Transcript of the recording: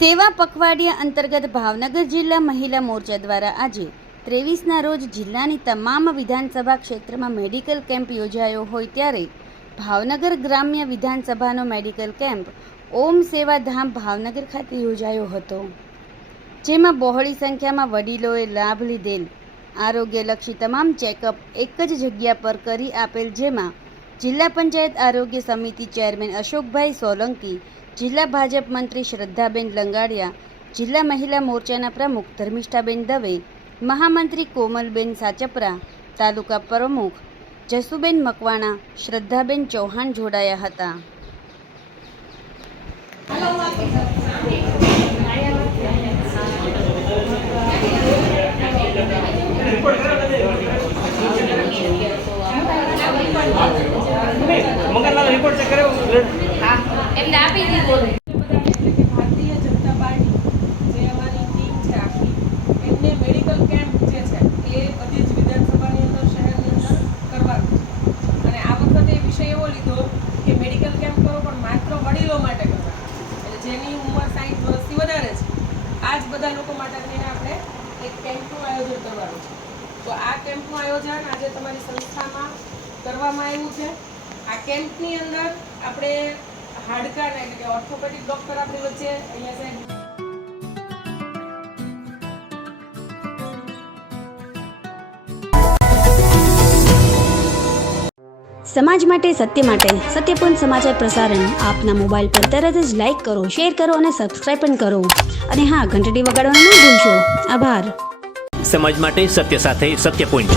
સેવા પખવાડિયા અંતર્ગત ભાવનગર જિલ્લા મહિલા મોરચા દ્વારા આજે ત્રેવીસના રોજ જિલ્લાની તમામ વિધાનસભા ક્ષેત્રમાં મેડિકલ કેમ્પ યોજાયો હોય ત્યારે ભાવનગર ગ્રામ્ય વિધાનસભાનો મેડિકલ કેમ્પ ઓમ સેવાધામ ભાવનગર ખાતે યોજાયો હતો, જેમાં બહોળી સંખ્યામાં વડીલોએ લાભ લીધેલ. આરોગ્યલક્ષી તમામ ચેકઅપ એક જ જગ્યા પર કરી આપેલ, જેમાં જિલ્લા પંચાયત આરોગ્ય સમિતિ ચેરમેન અશોકભાઈ સોલંકી જિલ્લા ભાજપ મંત્રી શ્રદ્ધાબેન લંગાડિયા, જિલ્લા મહિલા મોરચાના પ્રમુખ ધર્મિષ્ઠાબેન દવે, મહામંત્રી કોમલબેન સાચપરા, તાલુકા પ્રમુખ જસુબેન મકવાણા, શ્રદ્ધાબેન ચૌહાણ જોડાયા હતા. ભારતીય જનતા પાર્ટી જે અમારી ટીમ છે આખી, એમને મેડિકલ કેમ્પ જે છે, એ બધી જ વિધાનસભાની અંદર શહેરની અંદર કરવાનું છે. અને આ વખતે વિષય એવો લીધો કે મેડિકલ કેમ્પ કરો, પણ માત્ર વડીલો માટે કરવાનો એટલે જેની ઉંમર સાઠ વર્ષથી વધારે છે આ જ બધા લોકો માટે થઈને આપણે એક કેમ્પનું આયોજન કરવાનું છે. તો આ કેમ્પનું આયોજન આજે તમારી સંસ્થામાં કરવામાં આવ્યું છે. આ કેમ્પની અંદર આપણે હાડકાના એટલે કે ઓર્થોપેડિક ડોક્ટર આપણી વચ્ચે અહીંયા સાહેબ સમાજ માટે સત્ય માટે સત્યપૂર્ણ સમાચાર પ્રસારણ આપના મોબાઈલ પર તરત જ લાઈક કરો શેર કરો અને સબસ્ક્રાઇબ પણ કરો. અને હા ઘંટડી વગાડવાનું ન ભૂલશો. આભાર. સમાજ માટે સત્ય સાથે સત્યપુંજ